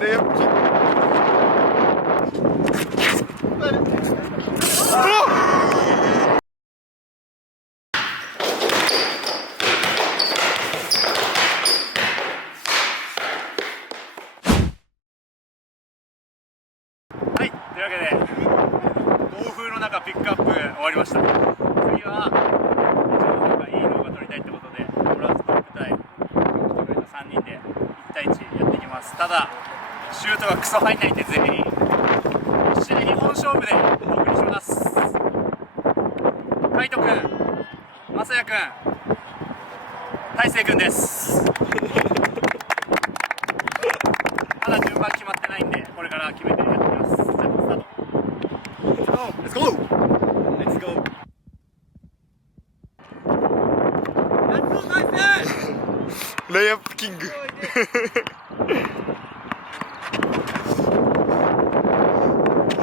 レイアップキング。はい、というわけで暴風の中ピックアップ終わりました。次は一応なんかいい動画撮りたいってことでボラストップ対3人で1対1やっていきます。ただシュートがクソ入んないんで全員一緒に2本勝負でお送りします。海斗くん、まさやくん、大成くんです。まだ順番決まってないんでこれから決めてやっていきます。じゃあスタート。Let's go! Let's go! レイアップキング。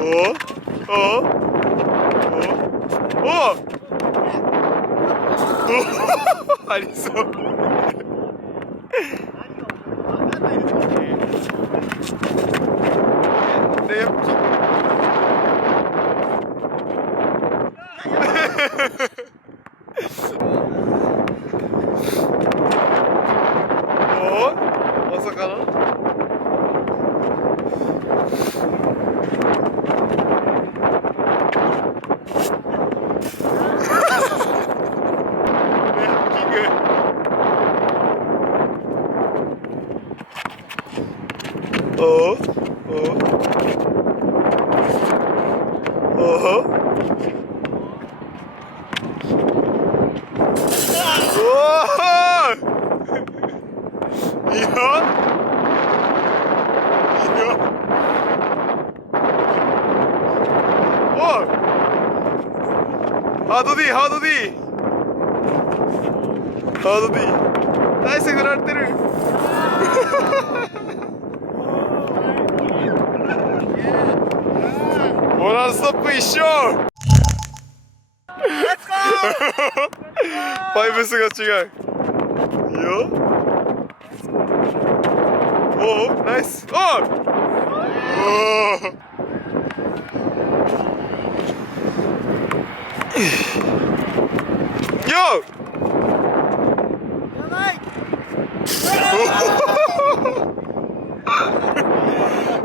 おおおおありそう。レイアップキング。おまさかのおいいよハード D ハード D ハード D 大勢振られてる。ボランストップ一緒。ファイブスが違う。いいよ。おおナイス。おおよ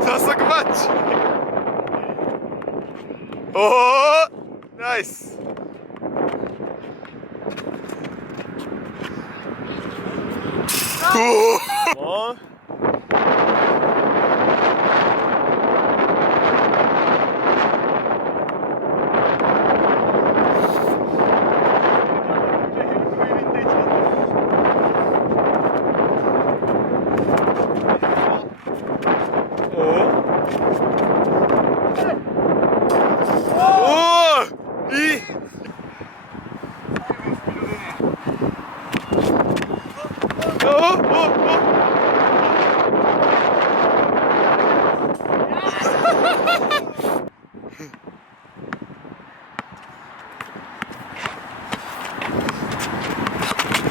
早速マッチ。おおナイス。おお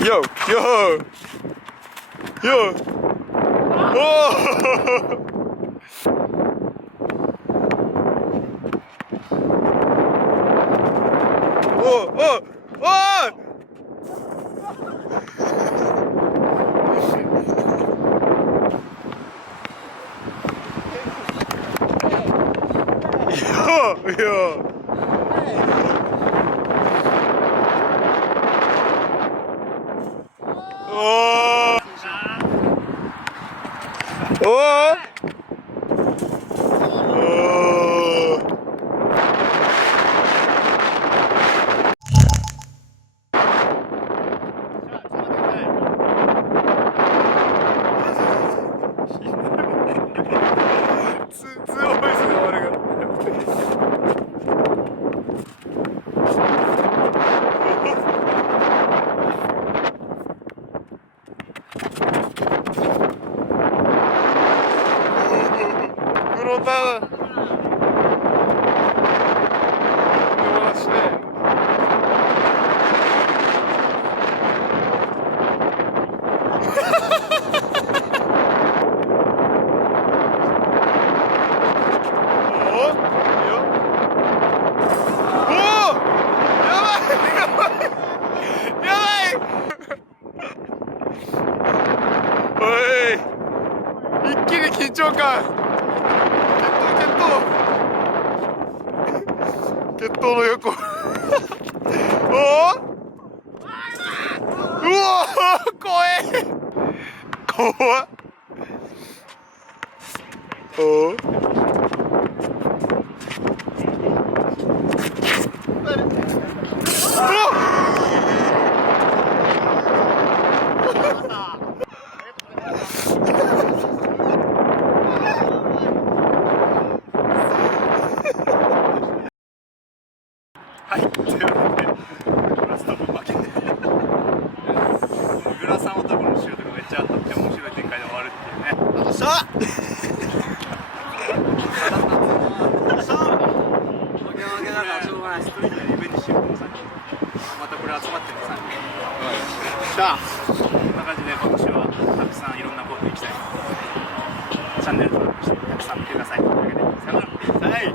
Yo, yo, yo. Oh. Oh, oh, oh. Yo, yo. Oh. Oh. Nada. おい、一気に緊張感。決闘の横。おお、うわー、怖え。怖っ。おお、はい、というわけでグラストップ負けてグラサン男のシュートがめっちゃ当たって面白い展開で終わるっていうね。よっしゃ。しょうがない。ストリートでリベンジしよう、この3人。またこれ集まってる3人。しゃ。こんな感じで今年はたくさんいろんなコート行きたいので、チャンネル登録してたくさん見てください。というわけで、さよなら。はい。